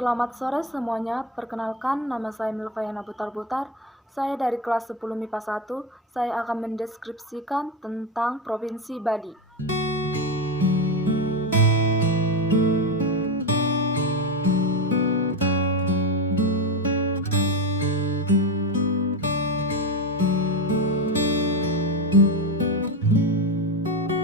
Selamat sore semuanya, perkenalkan nama saya Milvayana Butar-Butar. Saya dari kelas 10 MIPA 1. Saya akan mendeskripsikan tentang Provinsi Bali.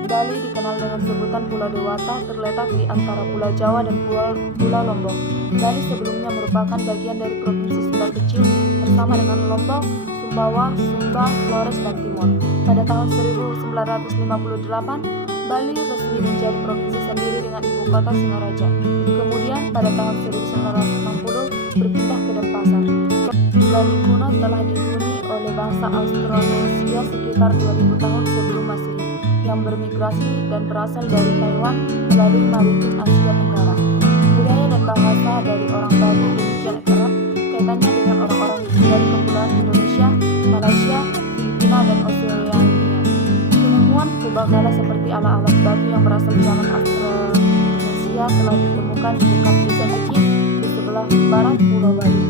Bali dikenal dengan sebutan Pulau Dewata, terletak di antara Pulau Jawa dan Pulau Lombok. Bali sebelumnya merupakan bagian dari Provinsi Sunda Kecil bersama dengan Lombok, Sumbawa, Sumba, Flores, dan Timor. Pada tahun 1958, Bali resmi menjadi provinsi sendiri dengan ibu kota Singaraja. Kemudian pada tahun 1960 berpindah ke Denpasar. Bali kuno telah dihuni oleh bangsa Austronesia sekitar 2000 tahun sebelum Masehi yang bermigrasi dan berasal dari Taiwan melalui maritim Asia Tenggara. Budaya dan bahasa dari orang Bali demikian erat kaitannya dengan orang-orang dari kepulauan Indonesia, Malaysia, Filipina, dan Oseania. Penemuan purbakala seperti alat-alat batu yang berasal zaman Austronesia telah ditemukan di dekat desa kecil di sebelah barat Pulau Bali.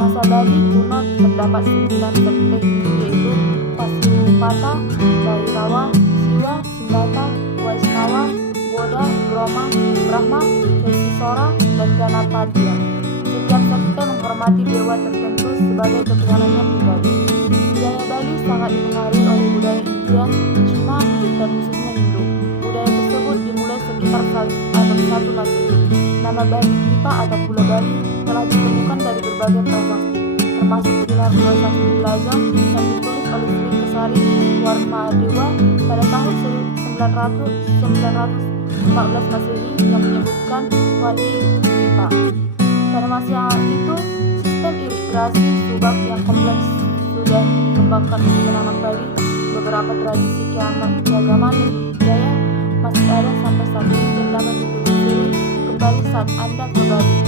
Masa Bali kuno terdapat 9 sekte Hindu yaitu Pasupata, Bhairawa, Siwa, Sindata, Vaisnava, Boda, Brahma, Vesisora, dan Ganapadya. Setiap sekte menghormati dewa tertentu sebagai ketuhanannya pribadi. Budaya Bali sangat dipengaruhi oleh budaya India, Cina, dan khususnya Hindu. Budaya tersebut dimulai sekitar abad 1 Masehi. Nama Bali Dipa atau Pulau Bali telah ditemukan dari berbagai prasasti, termasuk pilar prasasti Lajang yang ditulis oleh Sri Kesari Warmadewa pada tahun 914 Masehi yang menyebutkan Wali Dipa. Pada masa itu, sistem irigasi subak yang kompleks sudah dikembangkan untuk menanam Bali. Beberapa tradisi keagamaan dan budaya masih ada sampai saat ini dan dapat ditelusuri kembali saat Anda ke Bali.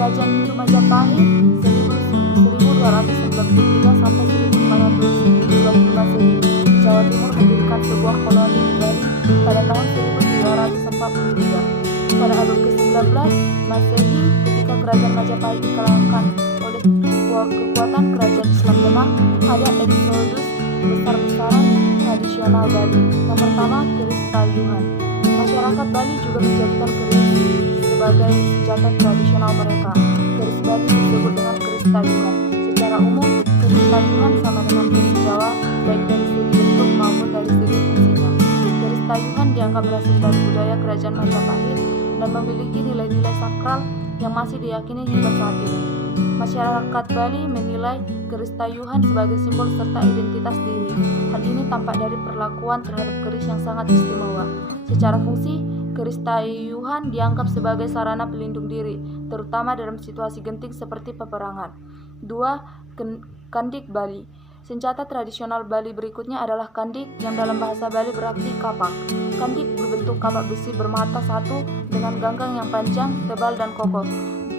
Kerajaan Hindu Majapahit 1293 sampai 1520 Masehi di Jawa Timur mendirikan sebuah koloni di Bali pada tahun 1243. Pada abad ke-19 Masehi, ketika kerajaan Majapahit dikalahkan oleh kekuatan kerajaan Islam Demak, ada eksodus besar-besaran tradisional Bali. Yang pertama, keris tayuhan. Masyarakat Bali juga menjadikan keris sebagai senjata tradisional mereka. Keris Bali disebut dengan keris tayuhan. Secara umum, keris tayuhan sama dengan keris Jawa, baik dari segi bentuk maupun dari segi fungsinya. Keris tayuhan dianggap berasal dari budaya kerajaan Majapahit dan memiliki nilai-nilai sakral yang masih diyakini hingga saat ini. Masyarakat Bali menilai keris tayuhan sebagai simbol serta identitas diri. Hal ini tampak dari perlakuan terhadap keris yang sangat istimewa. Secara fungsi, keris tayuhan dianggap sebagai sarana pelindung diri, terutama dalam situasi genting seperti peperangan. 2. Kandik Bali. Senjata tradisional Bali berikutnya adalah kandik yang dalam bahasa Bali berarti kapak. Kandik berbentuk kapak besi bermata satu dengan ganggang yang panjang, tebal, dan kokoh.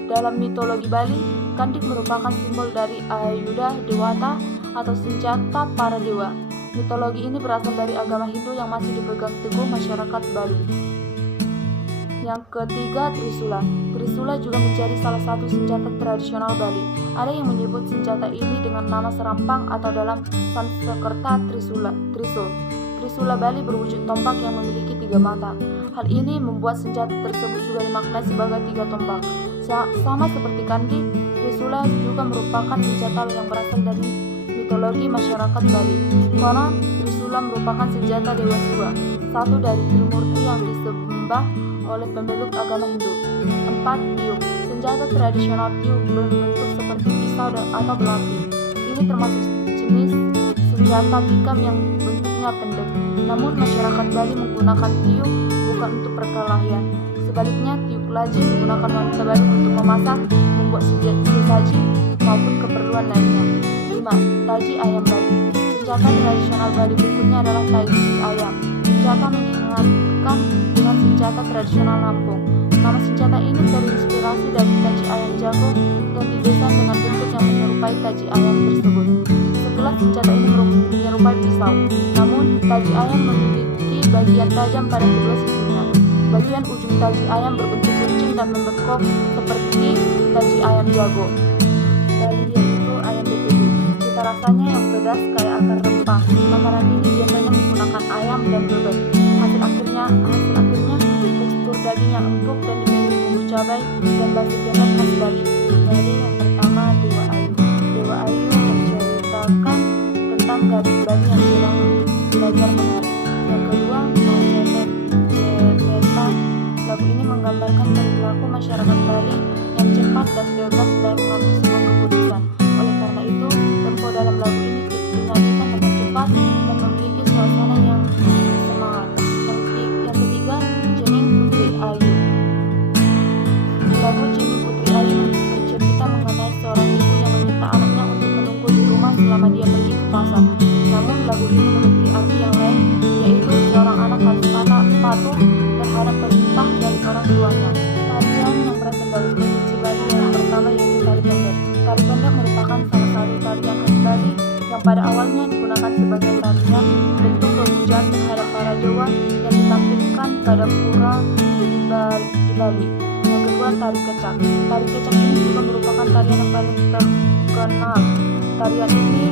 Dalam mitologi Bali, kandik merupakan simbol dari Ayuda Dewata atau senjata para dewa. Mitologi ini berasal dari agama Hindu yang masih dipegang teguh masyarakat Bali. Yang ketiga, Trisula. Trisula juga menjadi salah satu senjata tradisional Bali. Ada yang menyebut senjata ini dengan nama serampang atau dalam Sanskerta Trisul. Trisula Bali berwujud tombak yang memiliki 3 mata. Hal ini membuat senjata tersebut juga dimaknai sebagai 3 tombak. Sama seperti kandik, Trisula juga merupakan senjata yang berasal dari mitologi masyarakat Bali. Konon, Trisula merupakan senjata Dewa Siwa, satu dari Trimurti yang disembah oleh pemeluk agama Hindu. 4. Tiuk. Senjata tradisional tiuk berbentuk seperti pisau atau belati. Ini termasuk jenis senjata tikam yang bentuknya pendek. Namun masyarakat Bali menggunakan tiuk bukan untuk perkelahian. Sebaliknya, tiuk laji digunakan wanita Bali untuk memasak, membuat sesaji maupun keperluan lainnya. 5. Taji ayam Bali. Senjata tradisional Bali berikutnya adalah taji ayam. Senjata mengingatkan dengan senjata tradisional Lampung. Nama senjata ini terinspirasi dari taji ayam jago dan didesain dengan bentuk yang menyerupai taji ayam tersebut. Setelah senjata ini menyerupai pisau, namun taji ayam memiliki bagian tajam pada kedua sisinya. Bagian ujung taji ayam berbentuk runcing dan membengkok seperti jago. Bali yaitu ayam betutu. Cita rasanya yang pedas kayak akar rempah. Makanan ini biasanya menggunakan ayam dan bebek. Hasil akhirnya tekstur daging yang empuk dan diberi bumbu cabai dan basi genep khas Bali. Dari yang pertama Dewa Ayu. Dewa Ayu menceritakan tentang gadis Bali yang sedang belajar menari. Yang kedua Macetan. Lagu ini menggambarkan perilaku masyarakat Bali yang cepat dan tegas dalam mengambil sebuah keputusan. Oleh karena itu, tempo dalam lagu ini dinyanyikan dengan cepat dan memiliki suasana yang semangat. Yang ketiga, Jening Putri Ayu. Lagu Jening Putri Ayu bercerita mengenai seorang ibu yang meminta anaknya untuk menunggu di rumah selama dia pergi ke pasar. Namun lagu ini memiliki arti yang lain, yaitu seorang anak harus patuh terhadap perintah dari orang tuanya. Tarian yang berasal dari provinsi Bali yang pertama yaitu tari pendek. Tari pendek merupakan salah satu tarian khas Bali yang pada awalnya digunakan sebagai tarian bentuk pemujaan terhadap para dewa yang ditampilkan pada pura di Bali. Yang kedua, tari kecak. Tari kecak ini juga merupakan tarian yang paling terkenal. Tarian ini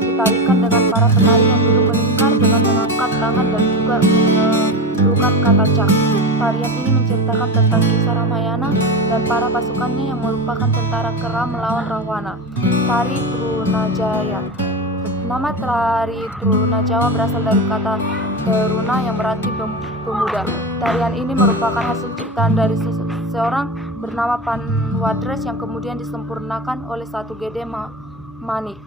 ditarikan dengan para penari yang duduk melingkar dengan mengangkat tangan dan juga mengeluarkan kata cak. Tarian ini menceritakan tentang kisah Ramayana dan para pasukannya yang merupakan tentara kera melawan Rahwana. Tari Trunajaya. Nama tari Trunajawa berasal dari kata Teruna yang berarti pemuda. Tarian ini merupakan hasil ciptaan dari seorang bernama Panwadres yang kemudian disempurnakan oleh satu Gede Manik.